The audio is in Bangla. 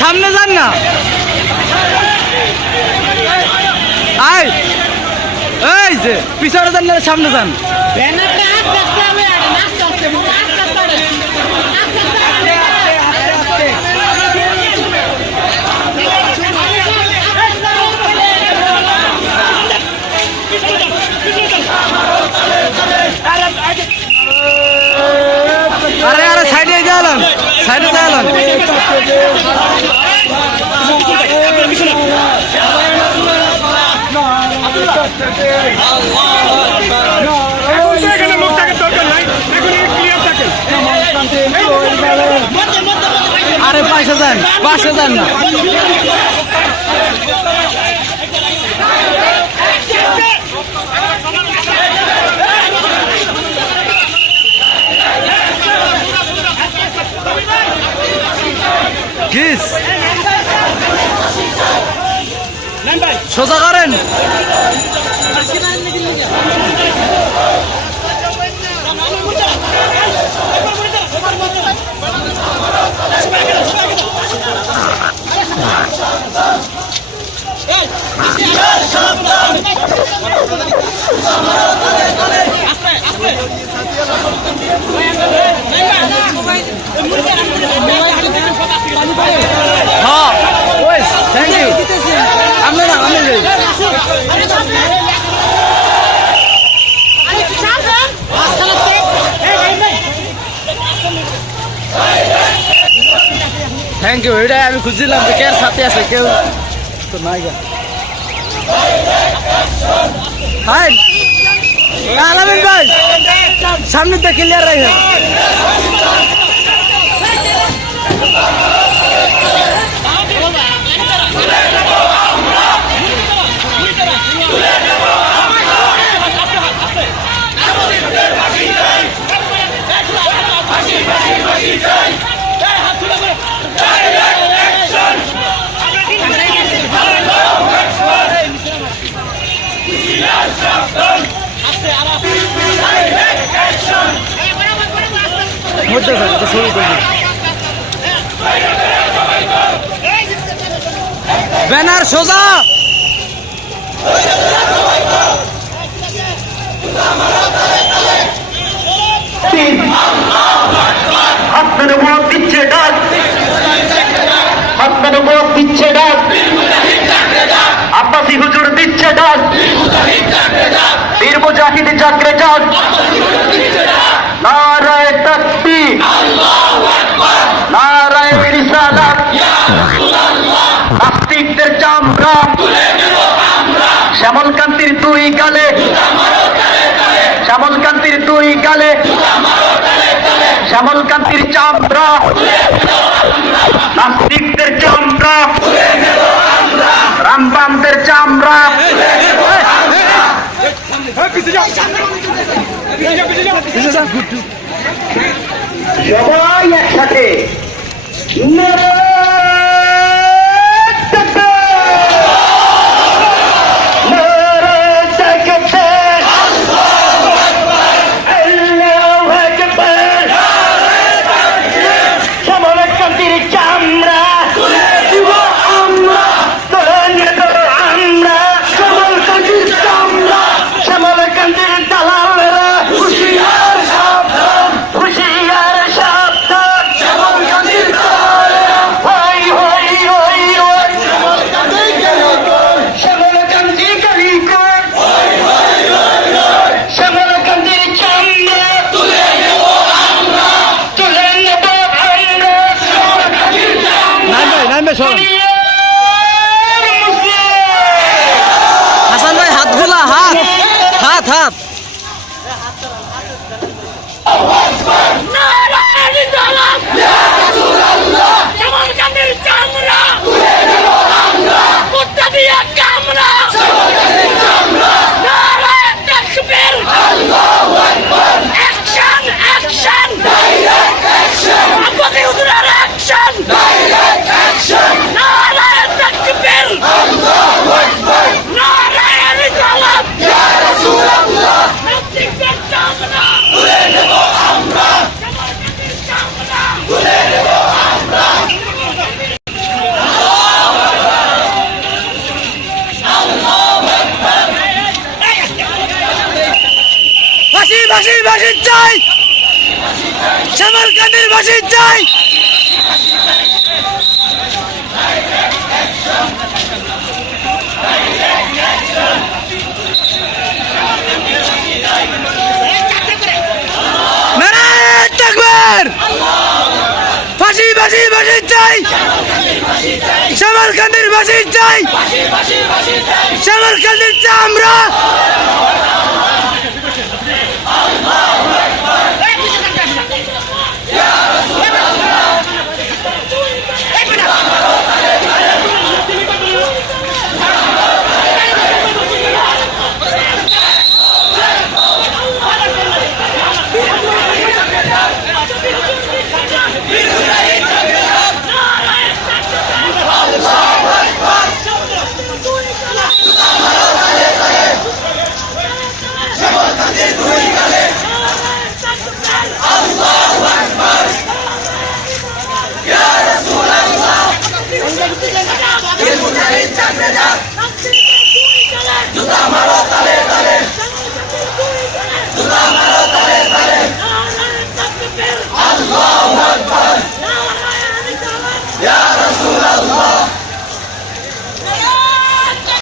সামনে যান না। আয় এই যে পিছনে যান না, সামনে যান। আরে আরে সাইডে যান, সাইডে যান। আরে পাশে যান, পাশে যান না। কিস সোজা করেন। হ্যাঁ থ্যাংক ইউ। আমরা না আমি থ্যাংক ইউ। এটাই আমি খুঁজছিলাম যে কে সাথে আছে, কেউ তো নাই। হাই আলামিন ভাই সামনে তো ক্লিয়ার রাখেন। ব্যানার সোজা। দিচ্ছে ডাক, দিচ্ছে ডাক, আব্বাসী হুজুর দিচ্ছে ডাক, বীর মুজাহিদ জাগরে যাক, নারায়ে তাকবীর, নারায়ে রিসালাত, নাস্তিকদের চামড়া শ্যামলকান্তির দুই গালে, শ্যামলকান্তির দুই গালে, শ্যামলকান্তির চামড়া, নাস্তিকদের চামড়া, রামবামদের চামড়া। সবাই একসাথে হাসান ভাই হাতগুলা, হাত হাত হাত। Action! কান্দির বাসী চাই নারায়ে তাকবীর ফাঁসি ফাঁসি ফাঁসি চাই সামারকান্দির বাসী চাই সামারকান্দির চামড়া Ya Rasulullah